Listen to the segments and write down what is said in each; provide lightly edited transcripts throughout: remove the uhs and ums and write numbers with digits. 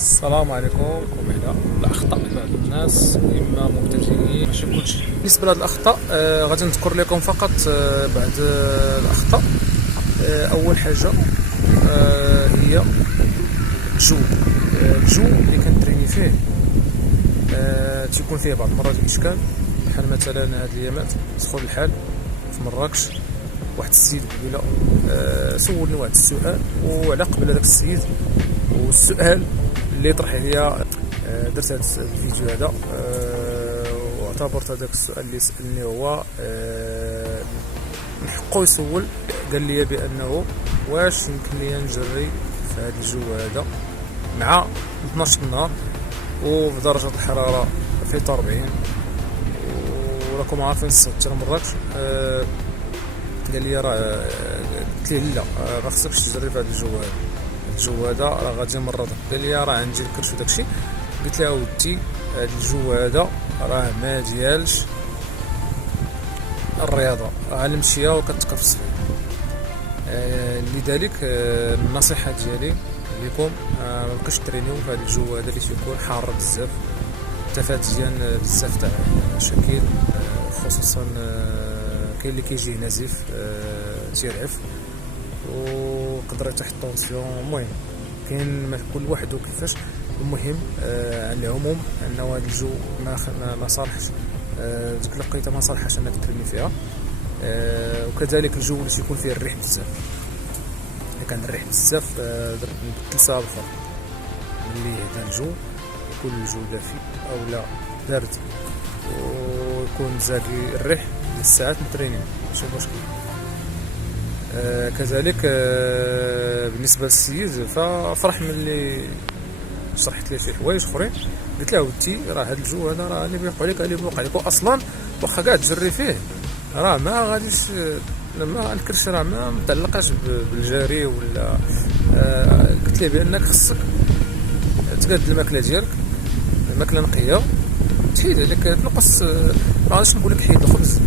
السلام عليكم. على الاخطاء بعض الناس اما مبتدئين ماشي كلشي. بالنسبه لهاد الاخطاء غادي نذكر لكم فقط بعض الاخطاء. اول حاجه هي الجو اللي كنتريني فيه تيكون فيه بعض المرات الاشكال، بحال مثلا هاد الايامات سخون الحال في مراكش. واحد السيد قبيله سولني واحد السؤال، وعلى قبل هذاك السيد والسؤال اللي طرح عليا درت هذا الفيديو هذا، واعتبرت هذاك السؤال اللي سالني هو من حقه يسول. قال لي بانه واش يمكن لي نجري في هذا الجو هذا مع 12 النهار وفي درجه الحراره في 40، وراكم عارفين الصيف تاع مراكش. قال لي راه قلت له لا، ما خصكش تجري في هذا الجو هذا راه غادي مرضك. قال لي راه عندي الكرش وداكشي. قلت له اودي هذا الجو هذا راه ما ديالش الرياضه، راه المشيه وكتقفز فيه. لذلك النصيحه ديالي لكم ما بقاش ترينيو في هذا الجو هذا اللي تيكون حار بزاف، تفاتيا بزاف تاع المشاكل، خصوصا كاين اللي كيجيه نزيف تيرعف وقدر تحت طونسيون. المهم كاين كل واحد وكيفاش. المهم على العموم انه هذا الجو ما صالحش، ديك الوقيته ما صالحش انك تريني فيها. وكذلك الجو اللي تيكون فيه الريح بزاف، الا كان الريح بزاف نبدل سبب اخر ملي هذا الجو يكون الجو دافي او لا بارد ويكون زاكي الريح للساعات نتريني ماشي مشكل. كذلك بالنسبه للسيد ففرح ملي شرحت ليه شي حوايج اخرين. قلت له ودي راه هذا الجو هذا راه اللي بيوقع لك اللي بيوقع لك، واصلا واخا كاع تجري فيه راه ما غاديش، ما الكرش راه ما متعلقاش بالجري ولا. قلت له بانك خصك تقاد الماكله ديالك، الماكله نقيه، تحيد عليك تنقص. ما غاديش نقول لك حيد الخبز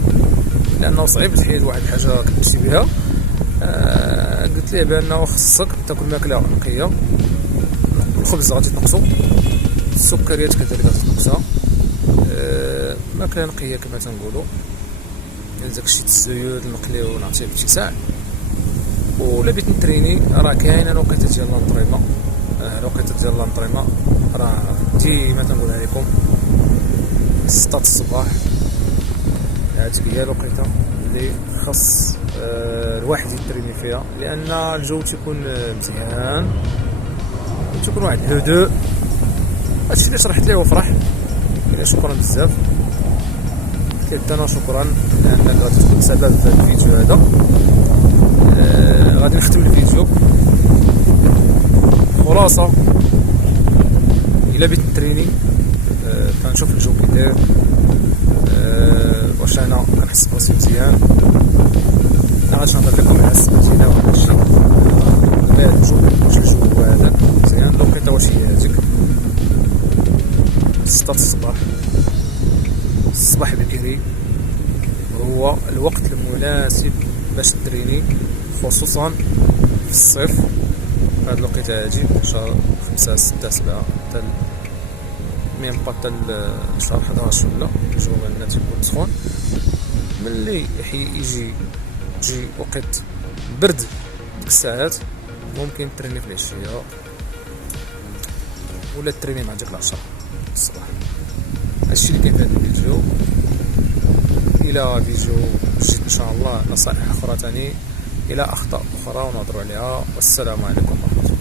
لانه صعيب تحيد واحد الحاجه كتمشي بها. قلت له بانه خصك تاكل ماكله نقيه، الخبز غادي تنقصو، السكريات كذلك غادي تنقصها، ماكله نقيه كما تنقولوا، داكشي الزيود المقلي ونعطيه باتساع. ولا بغيت نتريني راه كاينه الوقيته ديال لونطريمون. الوقيته ديال لونطريمون راه ديما تنقولها لكم 6 الصباح. هذيك هي الوقيته اللي خاص الواحد يتريني فيها، لان الجو تيكون مزيان وتيكون واحد الهدوء. هادشي اللي شرحت ليه وفرح. شكرا بزاف. قلت انا شكرا لانك غادي تكون سبب في الفيديو هذا. غادي نختم الفيديو. خلاصه الا بغيت نتريني كنشوف الجو كي داير، واش انا كنحس براسي مزيان. انا غادي نهضر لكم على السباتينا وهذا الشيء. هذا الجو واش الجو هذاك مزيان، الوقيته واش هي هذيك 6 الصباح. الصباح بكري هو الوقت المناسب باش تريني، خصوصا في الصيف. هاد الوقيته هادي شهر 5 6 7 حتى ميم با حتى شهر 11 ولا الجو عندنا تيكون سخون. ملي تجي وقت برد ديك الساعات ممكن تريني في العشيه ولا تريني مع ديك العشرة الصباح. هادشي اللي كاين في هاد الفيديو. الى فيديو جديد ان شاء الله، نصائح اخرى تاني الى اخطاء اخرى ونهضروا عليها. والسلام عليكم ورحمه الله.